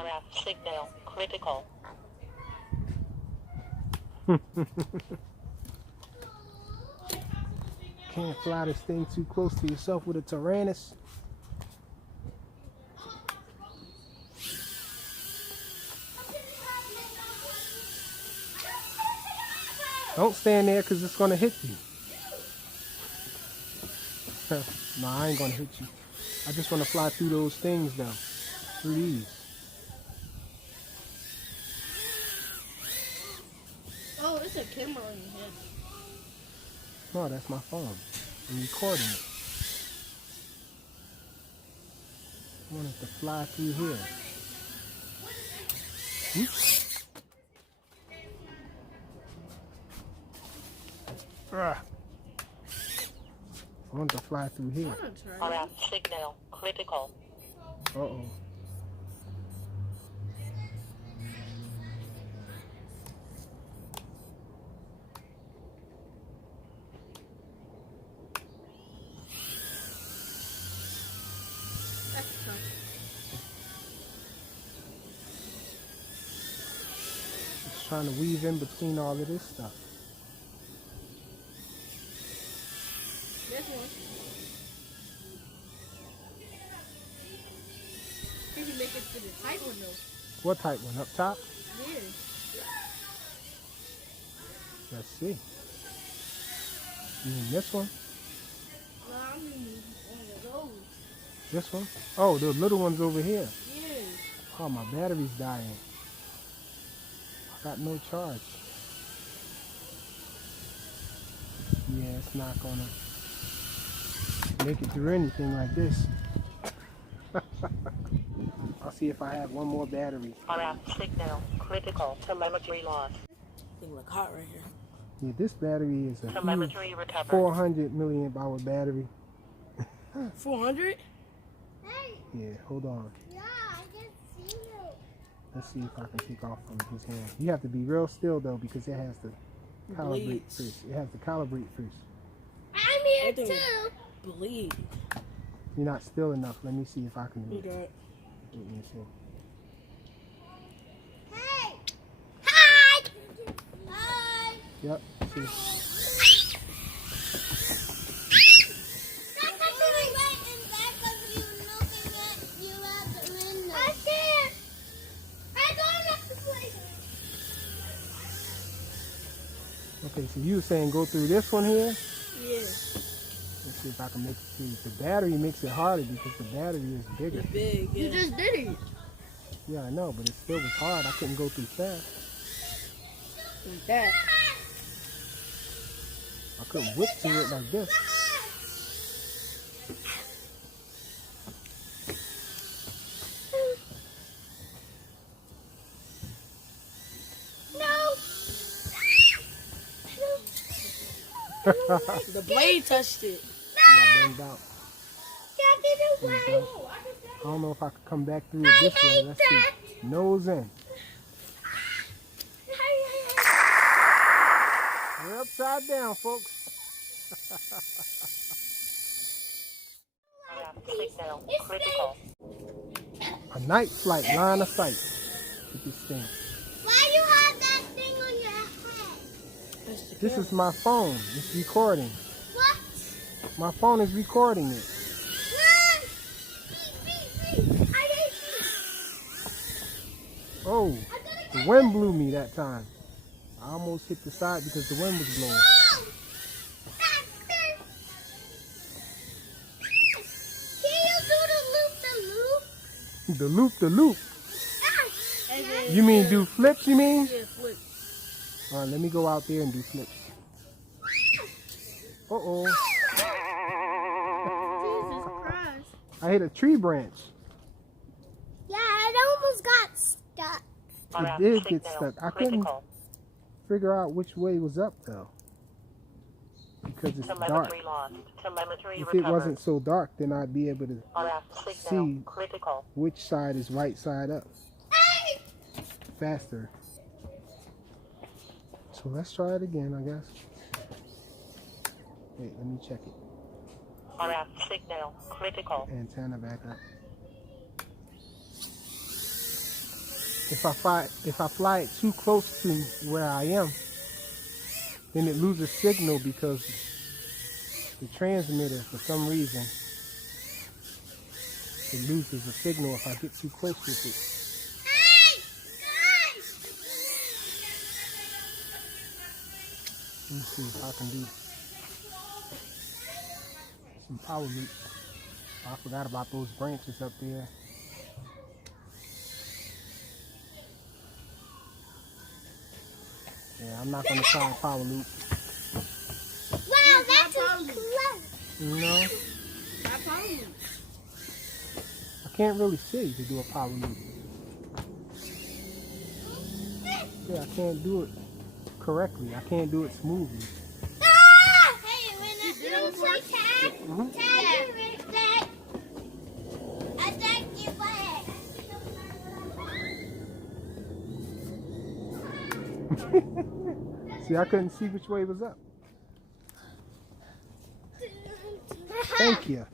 RF signal critical. Can't fly this thing too close to yourself with a Tyrannus. Don't stand there because it's going to hit you. No, I ain't going to hit you. I just want to fly through those things though. Through these. Oh, it's a camera on your head. No, that's my phone. I'm recording it. I want it to fly through here. Oops. I want it to fly through here. RF signal critical. Uh-oh. Just trying to weave in between all of this stuff. This one. Can you make it to the tight one though? What type one? Up top? Yeah. Let's see. You mean this one? No, I mean one of those. This one? Oh, the little one's over here. Yeah. Oh, my battery's dying. I got no charge. Yeah, it's not gonna make it through anything like this. I'll see if I have one more battery. RF signal critical. Telemetry lost. Thing look hot right here. Yeah, this battery is a huge Telemetry recovered. 400 milliamp hour battery. 400? Yeah, hold on. Yeah, I can see it. Let's see if I can take off from his hand. You have to be real still though because it has to calibrate Bleeds. first. It has to calibrate first. I'm here That thing too. bleed. You're not still enough. Let me see if I can do You it. got it. Let me see. Hey. Hi. Hi. Yep. See. That's actually right in there because we were looking at you at the window. I can't. I don't have to play. Okay, so you were saying go through this one here. Yeah. Let's see if I can make it through. The battery makes it harder because the battery is bigger. It's big. Yeah. You just did it. Yeah, I know, but it still was hard. I couldn't go through fast. Like that. I couldn't whip through it like this. No. The blade touched it. Yeah, I banged out. Get it There you away. go. I don't know if I could come back through it this way. Let's see. Nose in. We're upside down, folks. RF signal critical. A night flight, line of sight with this thing. Why you have that thing on your head? That's the This camera. is my phone. It's recording. What? My phone is recording it. Run! Beep, beep, beep. I hate you. Oh, I gotta the wind blew me that time. I almost hit the side because the wind was blowing. go. Faster. Can you do the loop? The loop, the loop. Ah. And then- You mean do flips, you mean? Yeah, flip. All right, let me go out there and do flips. Uh-oh. Jesus Christ. I hit a tree branch. Yeah, it almost got stuck. RF did get signal stuck. I couldn't critical. figure out which way was up, though. Because it's dark. Telemetry lost. Telemetry If recovered. it wasn't so dark, then I'd be able to RF signal see critical. which side is right side up Hey! faster. So let's try it again, I guess. Wait, let me check it. RF signal critical. Antenna back up. If I fly it too close to where I am, then it loses signal because the transmitter, for some reason, it loses the signal if I get too close with it. Let me see if I can do some power loops. I forgot about those branches up there. Yeah, I'm not going to try a power loop. Wow, that's close. No, I can't really see to do a power loop. Yeah, I can't do it correctly. I can't do it smoothly. Ah! Hey, when you play tag, Mhm. tag your wrist, attack your leg. See, I couldn't see which way was up. Thank you.